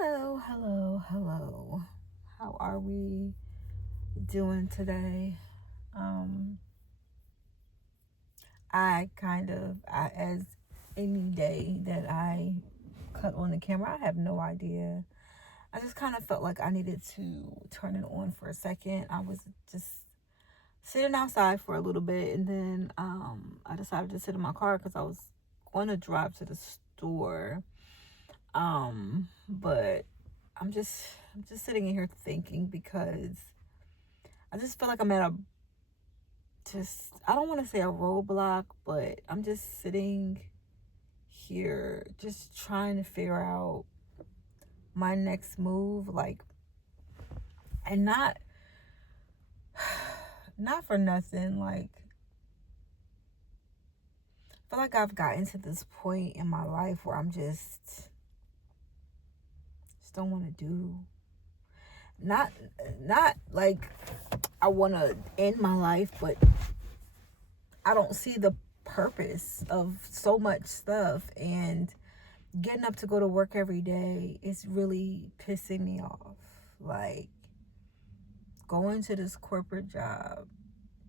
Hello, hello, hello. How are we doing today? Um, as any day that I cut on the camera, I have no idea. I just kind of felt like I needed to turn it on for a second. I was just sitting outside for a little bit, and then I decided to sit in my car because I was going to drive to the store. But I'm just sitting in here thinking because I just feel like I'm at I don't want to say a roadblock, but I'm just sitting here just trying to figure out my next move, like, and not for nothing, like, I feel like I've gotten to this point in my life where I'm just don't want to do, not not like I want to end my life, but I don't see the purpose of so much stuff, and getting up to go to work every day is really pissing me off. Like, going to this corporate job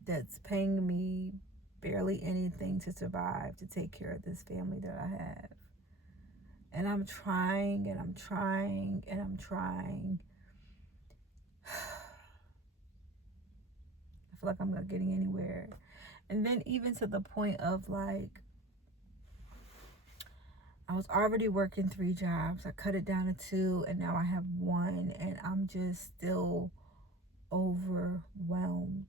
that's paying me barely anything to survive, to take care of this family that I have. And I'm trying and I'm trying and I'm trying. I feel like I'm not getting anywhere. And then even to the point of, like, I was already working 3 jobs. I cut it down to 2, and now I have 1, and I'm just still overwhelmed.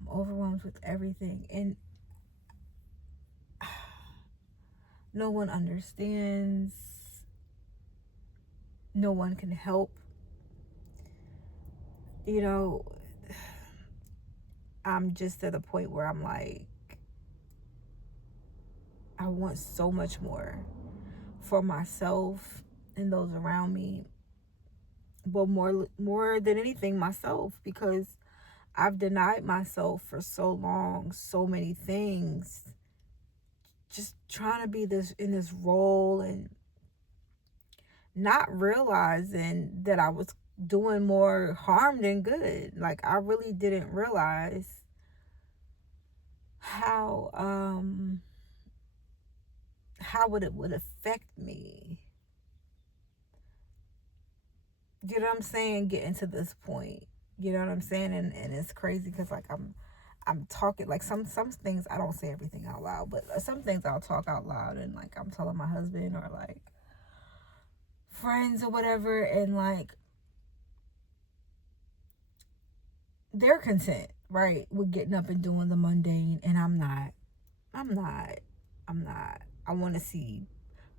I'm overwhelmed with everything, and no one understands. No one can help. You know, I'm just at a point where I'm like, I want so much more for myself and those around me, but more than anything, myself, because I've denied myself for so long, so many things, just trying to be this in this role and not realizing that I was doing more harm than good. Like, I really didn't realize how it would affect me. You know what I'm saying? Getting to this point. You know what I'm saying? And it's crazy because, like, I'm talking, like, some things I don't say everything out loud, but some things I'll talk out loud, and, like, I'm telling my husband or, like, friends or whatever, and, like, they're content, right, with getting up and doing the mundane, and I'm not. I'm not. I'm not. I want to see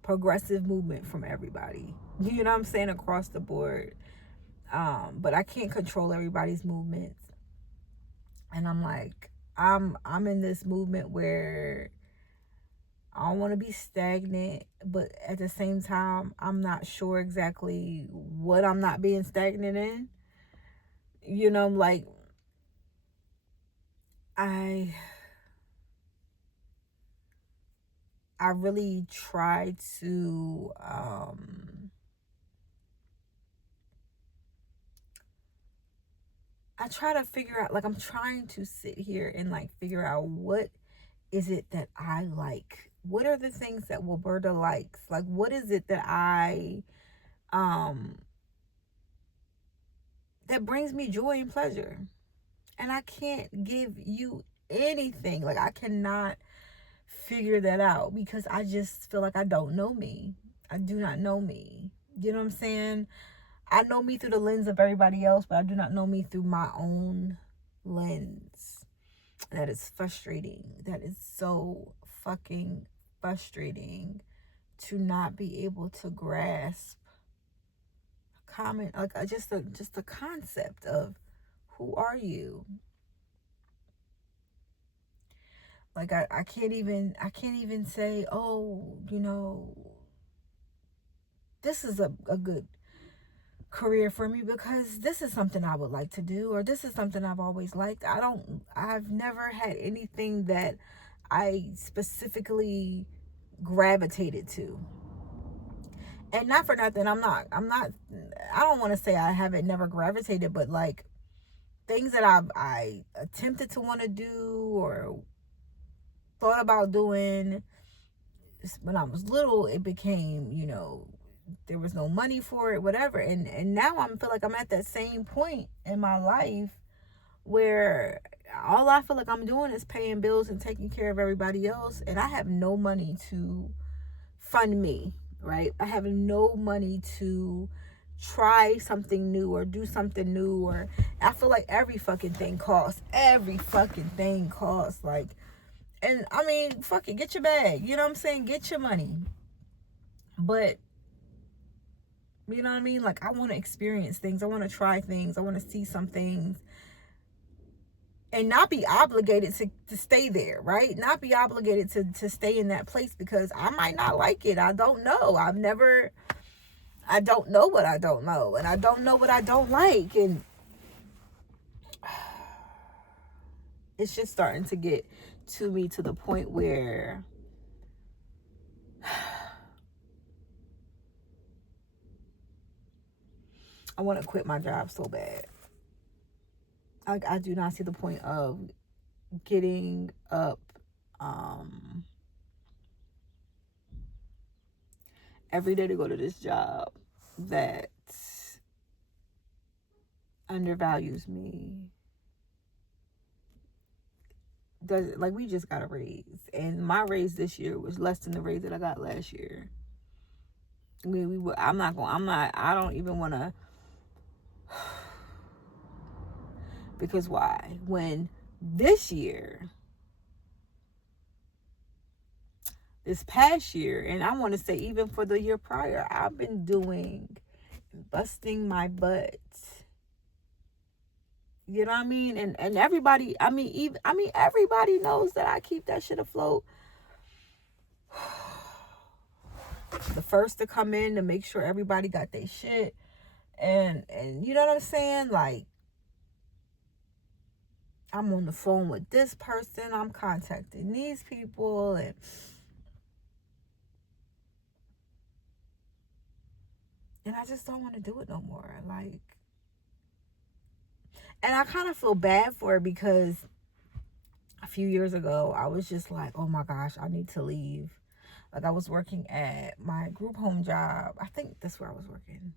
progressive movement from everybody. You know what I'm saying? Across the board. But I can't control everybody's movements. And I'm like, I'm in this movement where I don't want to be stagnant, but at the same time, I'm not sure exactly what I'm not being stagnant in. You know, like, I I really try to I try to figure out, like, I'm trying to sit here and, like, figure out what is it that I like? What are the things that Wilberta likes? Like, what is it that um that brings me joy and pleasure? And I can't give you anything. Like, I cannot figure that out because I just feel like I don't know me. I do not know me. You know what I'm saying? I know me through the lens of everybody else, but I do not know me through my own lens. That is frustrating. That is so fucking frustrating to not be able to grasp just the concept of who are you. Like, I can't even say, oh, this is a good career for me because this is something I would like to do, or this is something I've always liked. I've never had anything that I specifically gravitated to. And not for nothing, I don't want to say I haven't never gravitated, but like things that I attempted to want to do or thought about doing when I was little, it became, there was no money for it, whatever. And now I feel like I'm at that same point in my life where all I feel like I'm doing is paying bills and taking care of everybody else, and I have no money to fund me, right? I have no money to try something new or do something new, or I feel like every fucking thing costs. Like, and I mean, fuck it, get your bag. You know what I'm saying? Get your money. But you know what I mean? Like, I want to experience things. I want to try things. I want to see some things. And not be obligated to stay there, right? Not be obligated to stay in that place because I might not like it. I don't know. I don't know what I don't know. And I don't know what I don't like. And it's just starting to get to me to the point where I want to quit my job so bad. I do not see the point of getting up every day to go to this job that undervalues me. Like, we just got a raise, and my raise this year was less than the raise that I got last year. I don't even want to, because why? When this past year, and I want to say even for the year prior, I've been busting my butt. You know what I mean? And everybody, everybody knows that I keep that shit afloat. The first to come in to make sure everybody got their shit. And you know what I'm saying? Like, I'm on the phone with this person, I'm contacting these people, and I just don't want to do it no more. Like, and I kind of feel bad for it because a few years ago, I was just like, oh my gosh, I need to leave. Like, I was working at my group home job. I think that's where I was working.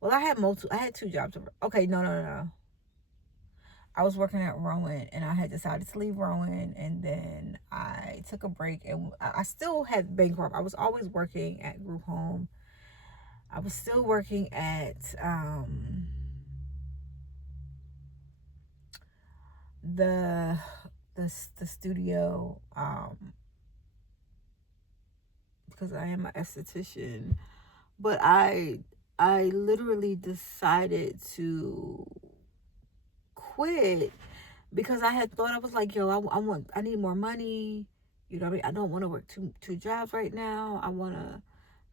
Well, I had two jobs. Okay, no. I was working at Rowan, and I had decided to leave Rowan, and then I took a break, and I still had bankrupt. I was always working at group home. I was still working at the studio because I am an esthetician, but I literally decided to quit because I had thought, I was like, yo, I need more money. You know what I mean? I don't want to work two jobs right now. I want to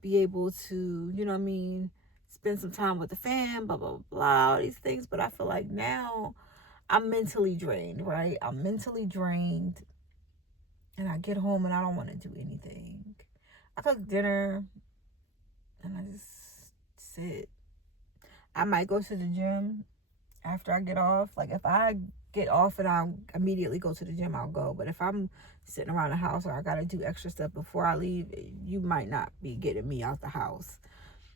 be able to, you know what I mean, spend some time with the fam, blah, blah, blah, all these things. But I feel like now I'm mentally drained, right? I'm mentally drained, and I get home and I don't want to do anything. I cook dinner and I just sit. I might go to the gym after I get off. Like, if I get off and I immediately go to the gym, I'll go. But if I'm sitting around the house or I gotta do extra stuff before I leave, you might not be getting me out the house.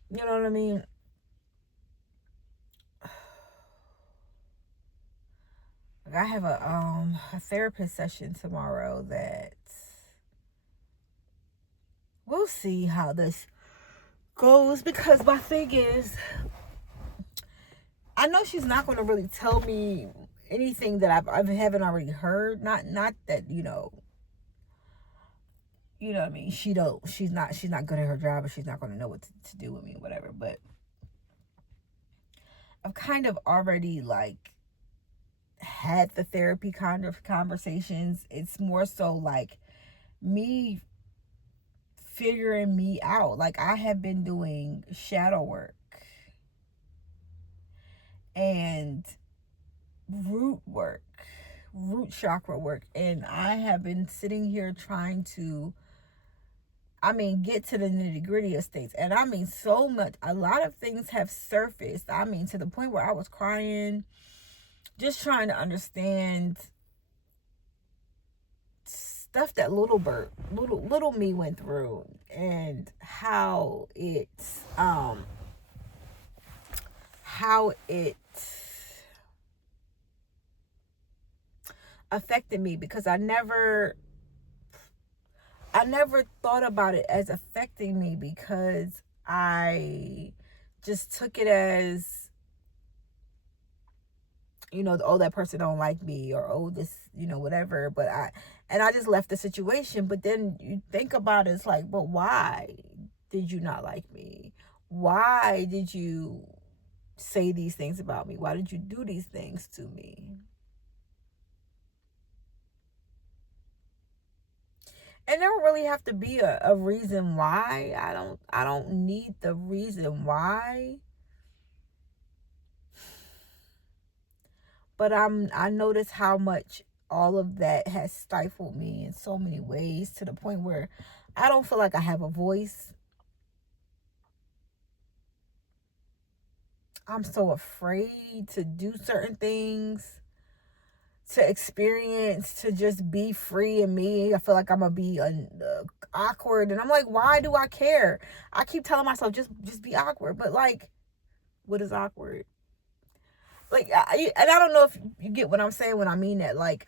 You know what I mean? Like, I have a therapist session tomorrow that we'll see how this goes, because my thing is, I know she's not going to really tell me anything that I haven't already heard. Not that, you know what I mean? She's not good at her job, or she's not going to know what to do with me, whatever. But I've kind of already, like, had the therapy kind of conversations. It's more so like me figuring me out. Like, I have been doing shadow work and root chakra work, and I have been sitting here get to the nitty gritty of states. And I mean, so much, a lot of things have surfaced. I mean, to the point where I was crying, just trying to understand stuff that little me went through, and how it affected me, because I never thought about it as affecting me, because I just took it as, oh, that person don't like me, or oh, this, whatever. But I just left the situation. But then you think about it, it's like, but why did you not like me? Why did you say these things about me? Why did you do these things to me? And there don't really have to be a reason why. I don't need the reason why. But I notice how much all of that has stifled me in so many ways, to the point where I don't feel like I have a voice. I'm so afraid to do certain things, to experience, to just be free in me. I feel like I'm gonna be awkward, and I'm like, why do I care? I keep telling myself, just be awkward, but like, what is awkward? Like, and I don't know if you get what I'm saying when I mean that. Like,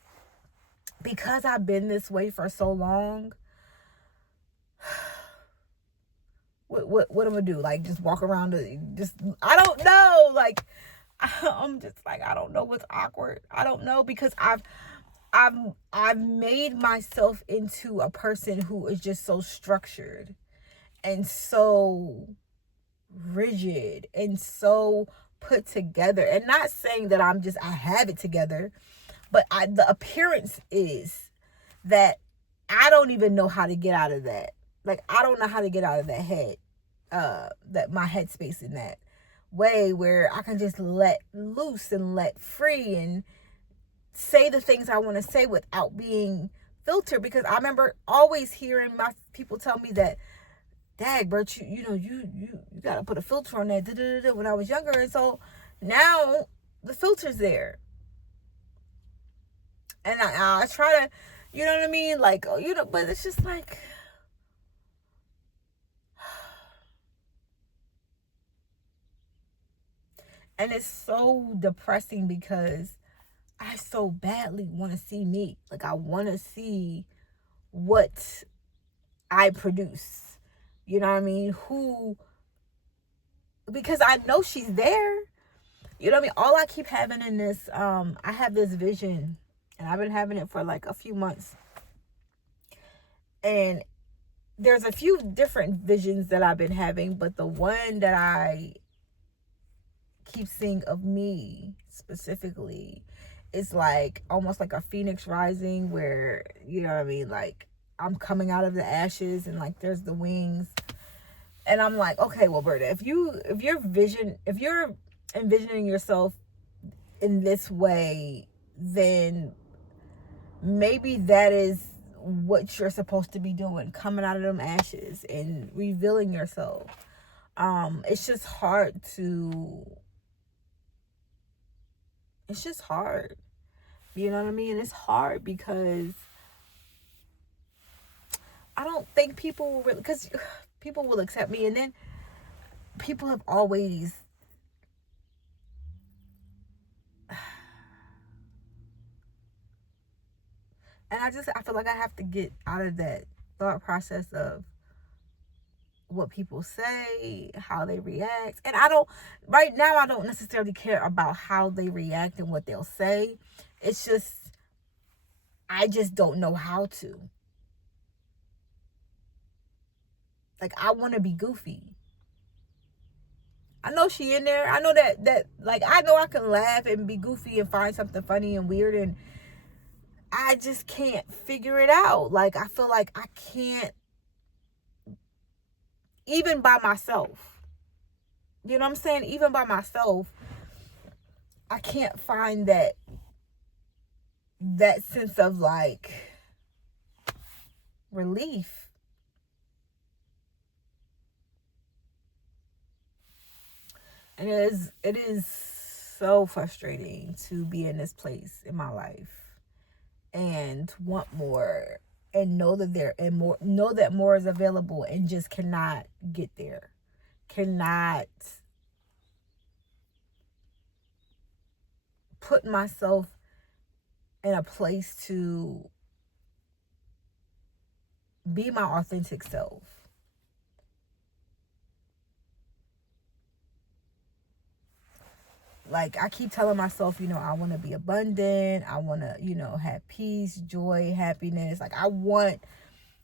because I've been this way for so long, what am I gonna do? Like, just walk around, I don't know. Like, I'm just like, I don't know what's awkward. I don't know, because I've made myself into a person who is just so structured and so rigid and so put together. And not saying that I have it together, but the appearance is that I don't even know how to get out of that. Like, I don't know how to get out of that that my headspace in that way, where I can just let loose and let free and say the things I want to say without being filtered. Because I remember always hearing my people tell me that, dang, bro, you gotta put a filter on that, when I was younger. And so now the filter's there, and I try to, you know what I mean, like, but it's just like, and it's so depressing, because I so badly want to see me. Like, I want to see what I produce. You know what I mean? Because I know she's there. You know what I mean? All I keep having in this, I have this vision, and I've been having it for like a few months. And there's a few different visions that I've been having, but the one that I keep seeing of me specifically is like almost like a phoenix rising, where, you know what I mean, like, I'm coming out of the ashes, and like there's the wings. And I'm like, okay, well, Berta, if you're envisioning yourself in this way, then maybe that is what you're supposed to be doing, coming out of them ashes and revealing yourself. It's just hard. You know what I mean? It's hard because I don't think people will really, because people will accept me, and then people have always, and I feel like I have to get out of that thought process of what people say, how they react. And right now, I don't necessarily care about how they react and what they'll say. It's just, I just don't know how to. Like, I want to be goofy. I know she in there. I know that like, I know I can laugh and be goofy and find something funny and weird, and I just can't figure it out. Like, I feel like I can't, even by myself. You know what I'm saying? Even by myself, I can't find that sense of like relief. And it is so frustrating to be in this place in my life and want more and know that more is available and just cannot get there. Cannot put myself in a place to be my authentic self. Like, I keep telling myself, I want to be abundant. I want to, have peace, joy, happiness. Like, I want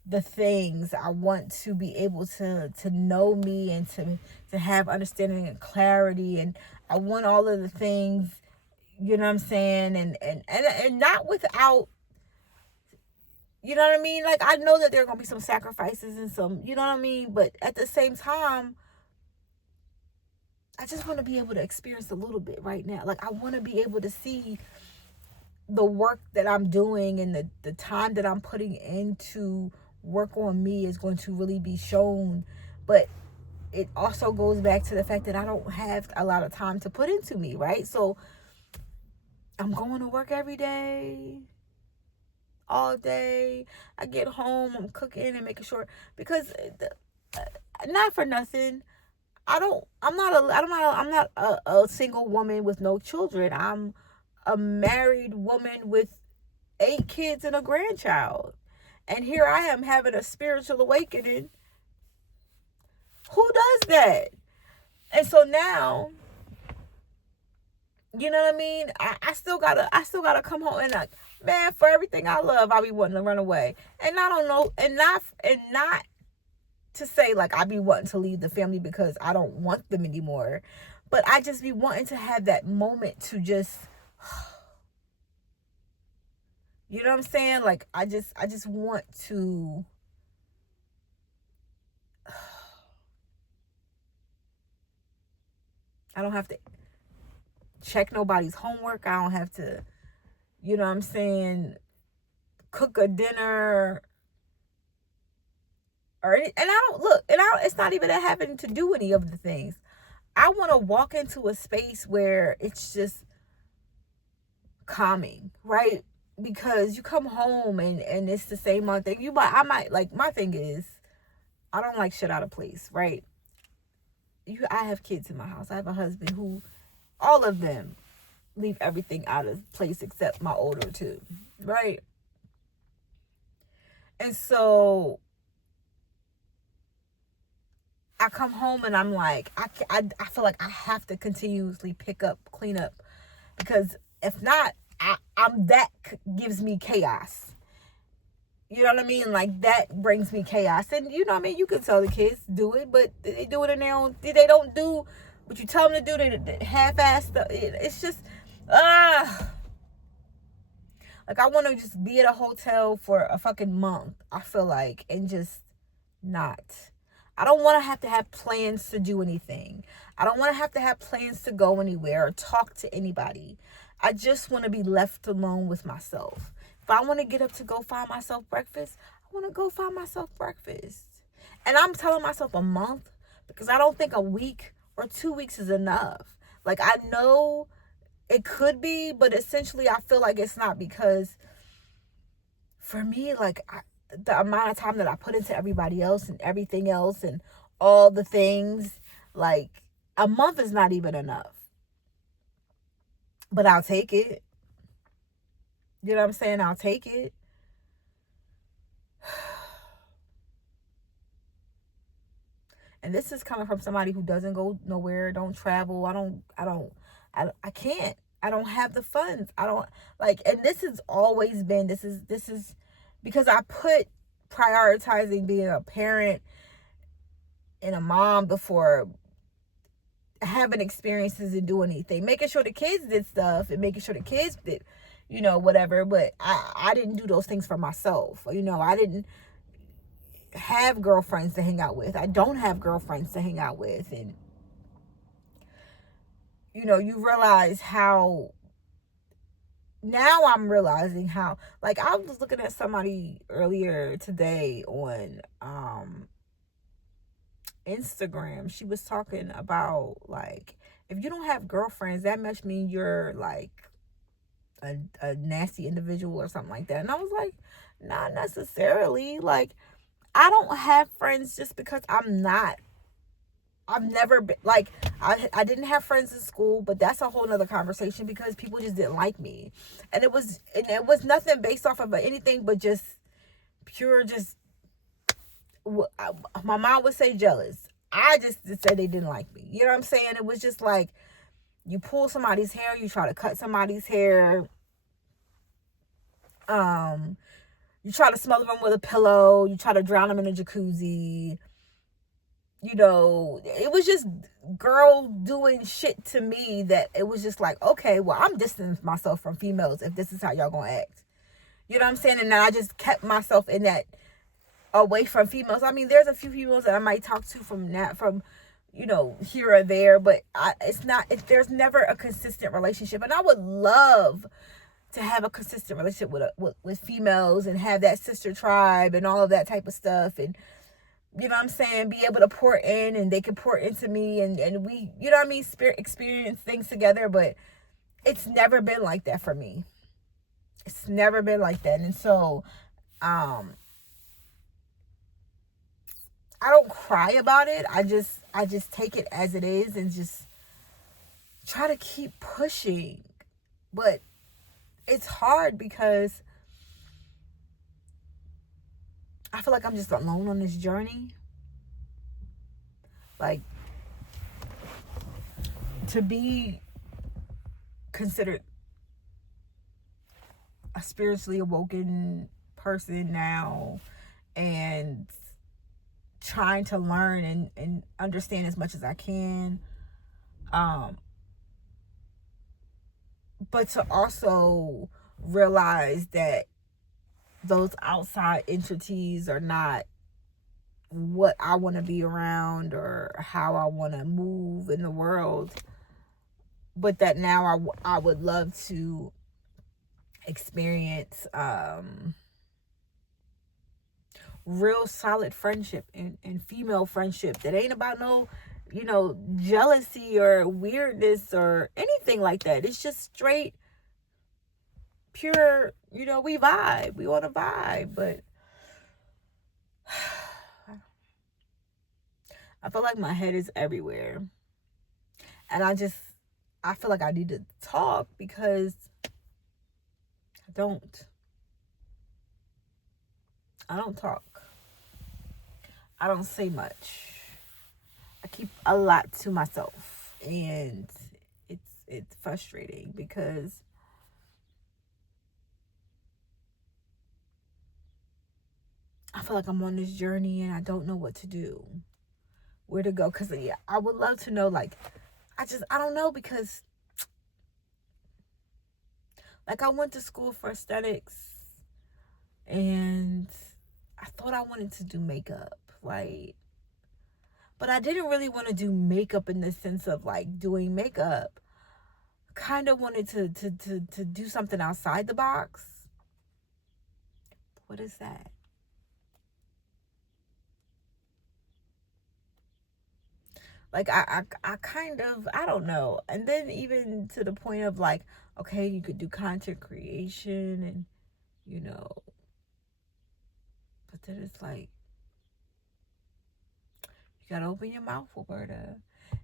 the things. I want to be able to know me and to have understanding and clarity. And I want all of the things, you know what I'm saying? And not without, you know what I mean? Like, I know that there are going to be some sacrifices and some, you know what I mean? But at the same time, I just want to be able to experience a little bit right now. Like, I want to be able to see the work that I'm doing and the time that I'm putting into work on me is going to really be shown. But it also goes back to the fact that I don't have a lot of time to put into me, right? So I'm going to work every day, all day. I get home, I'm cooking and making sure, because not for nothing, I'm not a single woman with no children. I'm a married woman with 8 kids and a grandchild. And here I am having a spiritual awakening. Who does that? And so now, you know what I mean? I still gotta come home and, like, man, for everything I love, I be wanting to run away. And I don't know, and not to say like I be wanting to leave the family because I don't want them anymore. But I just be wanting to have that moment to just, you know what I'm saying? Like, I just want to, I don't have to check nobody's homework. I don't have to, you know what I'm saying, cook a dinner or any, and I don't look, and it's not even having to do any of the things. I want to walk into a space where it's just calming, right? Because you come home and it's the same old thing. I might, like, my thing is, I don't like shit out of place, right? I have kids in my house. I have a husband who, all of them leave everything out of place except my older two, right? And so I come home and I'm like, I feel like I have to continuously clean up, because if not, I'm that gives me chaos. You know what I mean? Like, that brings me chaos. And you know what I mean? You can tell the kids do it, but they do it in their own. They don't do what you tell them to do. They half-ass stuff. It's just, like, I want to just be at a hotel for a fucking month, I feel like, and just not. I don't want to have plans to do anything. I don't want to have plans to go anywhere or talk to anybody. I just want to be left alone with myself. If I want to get up to go find myself breakfast, I want to go find myself breakfast. And I'm telling myself a month because I don't think a week or 2 weeks is enough. Like, I know it could be, but essentially I feel like it's not, because for me, like, the amount of time that I put into everybody else and everything else and all the things, like, a month is not even enough. But I'll take it. You know what I'm saying? I'll take it. And this is coming from somebody who doesn't go nowhere, don't travel. I can't. I don't have the funds. I don't, like, and this has always been, this is because I put prioritizing being a parent and a mom before having experiences and doing anything. Making sure the kids did stuff and making sure the kids did, whatever. But I didn't do those things for myself. I didn't have girlfriends to hang out with. I don't have girlfriends to hang out with. And, you realize how, now I'm realizing how, like, I was looking at somebody earlier today on Instagram. She was talking about, like, if you don't have girlfriends, that must mean you're like a nasty individual or something like that. And I was like, not necessarily. Like, I don't have friends just because I've never been like, I didn't have friends in school, but that's a whole nother conversation because people just didn't like me. And it was nothing based off of anything but just pure, just, my mom would say jealous. I just said they didn't like me. You know what I'm saying? It was just like, you pull somebody's hair, you try to cut somebody's hair, you try to smother them with a pillow, you try to drown them in a jacuzzi. You know, it was just girl doing shit to me that it was just like, okay, well, I'm distancing myself from females if this is how y'all gonna act. You know what I'm saying? And then I just kept myself in that, away from females. I mean, there's a few females that I might talk to from you know, here or there, but there's never a consistent relationship. And I would love to have a consistent relationship with females and have that sister tribe and all of that type of stuff. And you know what I'm saying, be able to pour in and they can pour into me, and we, you know what I mean, experience things together. But it's never been like that for me. It's never been like that. And so I don't cry about it. I just take it as it is and just try to keep pushing. But it's hard because I feel like I'm just alone on this journey. Like, to be considered a spiritually awoken person now and trying to learn and understand as much as I can. But to also realize that those outside entities are not what I want to be around or how I want to move in the world, but that now I would love to experience real solid friendship and female friendship that ain't about no, you know, jealousy or weirdness or anything like that. It's just straight, pure, you know, we vibe. We want to vibe. But I feel like my head is everywhere. And I feel like I need to talk because I don't talk. I don't say much. I keep a lot to myself, and it's frustrating because I feel like I'm on this journey and I don't know what to do, where to go. Cause yeah, I would love to know. Like, I don't know, because like I went to school for aesthetics and I thought I wanted to do makeup, right? But I didn't really want to do makeup in the sense of like doing makeup. Kind of wanted to do something outside the box. What is that? Like I kind of, I don't know. And then even to the point of like, okay, you could do content creation and, you know, but then it's like, you gotta open your mouth, Wilberta.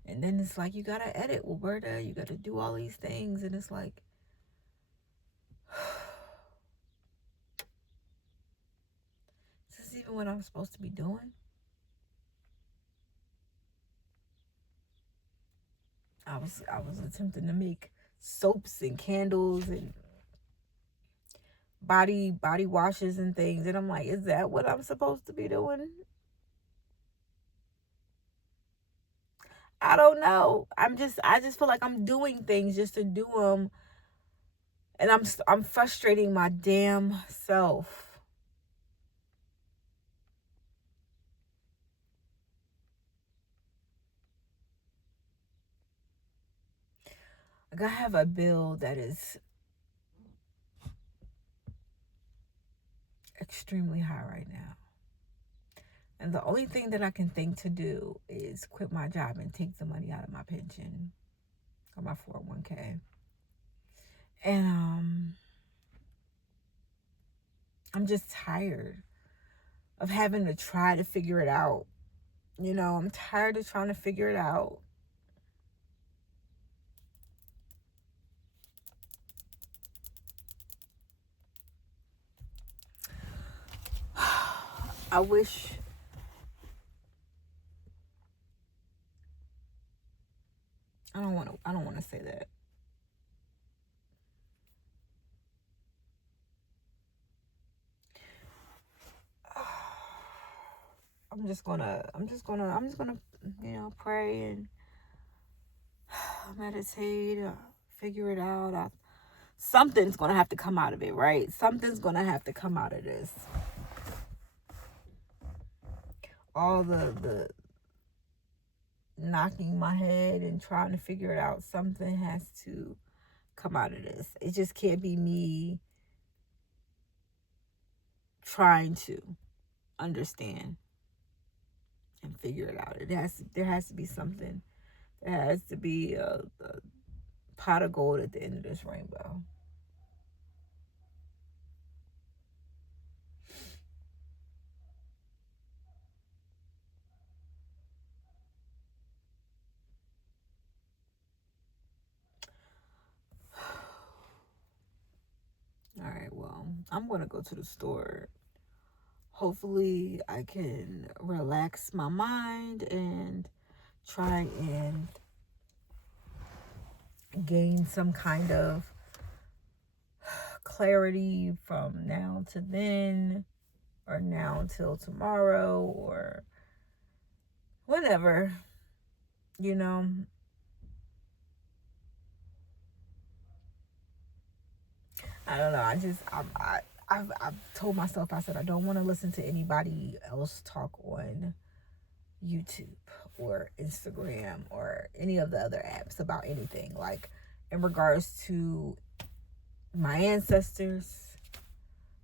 And then it's like, you gotta edit, Wilberta. You gotta do all these things. And it's like, is this even what I'm supposed to be doing? I was attempting to make soaps and candles and body washes and things, and I'm like, is that what I'm supposed to be doing? I don't know. I just feel like I'm doing things just to do them, and I'm frustrating my damn self. Like, I have a bill that is extremely high right now. And the only thing that I can think to do is quit my job and take the money out of my pension. on my 401k. And I'm just tired of having to try to figure it out. You know, I'm tired of trying to figure it out. I wish I don't want to say that. I'm just gonna, you know, pray and meditate, figure it out. Something's gonna have to come out of it, right? Something's gonna have to come out of this. All the knocking my head and trying to figure it out, something has to come out of this. It just can't be me trying to understand and figure it out. There has to be something. There has to be a pot of gold at the end of this rainbow. All right, well, I'm going to go to the store. Hopefully, I can relax my mind and try and gain some kind of clarity from now to then, or now till tomorrow, or whenever, you know. I don't know. I've told myself, I said, I don't want to listen to anybody else talk on YouTube or Instagram or any of the other apps about anything, like in regards to my ancestors,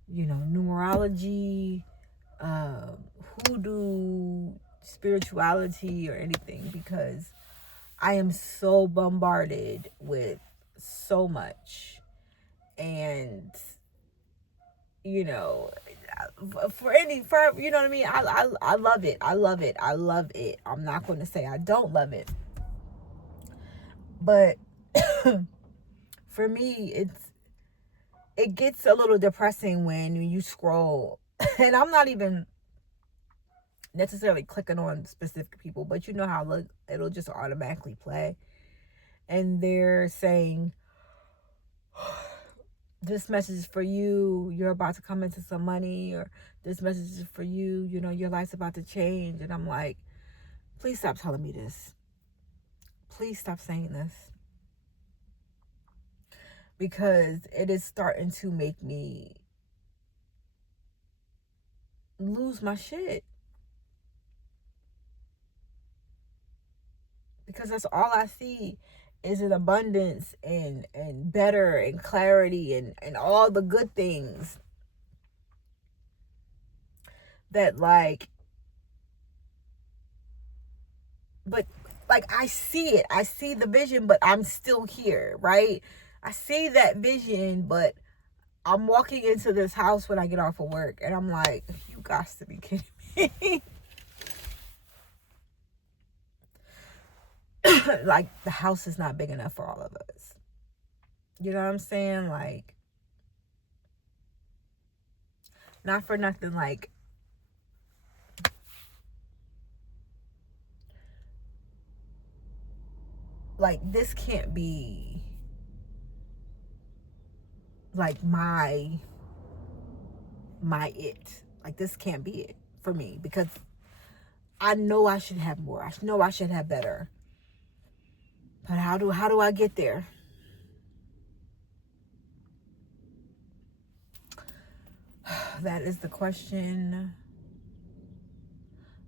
you know, numerology, hoodoo, spirituality, or anything, because I am so bombarded with so much. And you know, for you know what I mean, I love it. I'm not going to say I don't love it, but for me it gets a little depressing when you scroll and I'm not even necessarily clicking on specific people, but you know how it'll just automatically play and they're saying, this message is for you, you're about to come into some money, or this message is for you, you know, your life's about to change. And I'm like, please stop telling me this. Please stop saying this. Because it is starting to make me lose my shit. Because that's all I see is an abundance and better and clarity and all the good things that but I see it. I see the vision, but I'm still here, right? I see that vision, but I'm walking into this house when I get off of work and I'm like, you got to be kidding me. Like, the house is not big enough for all of us. You know what I'm saying? Like, not for nothing, like this can't be like my it. Like, this can't be it for me, because I know I should have more. I know I should have better. But how do I get there? That is the question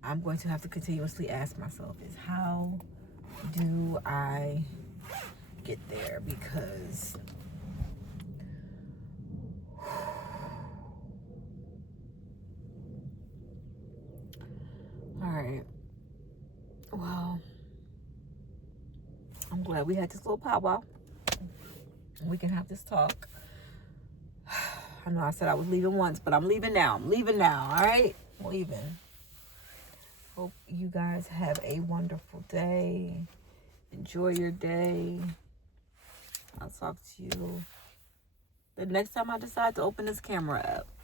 I'm going to have to continuously ask myself, is how do I get there? Because all right, well, I'm glad we had this little powwow. We can have this talk. I know I said I was leaving once, but I'm leaving now. I'm leaving now, all right? I'm leaving. Hope you guys have a wonderful day. Enjoy your day. I'll talk to you the next time I decide to open this camera up.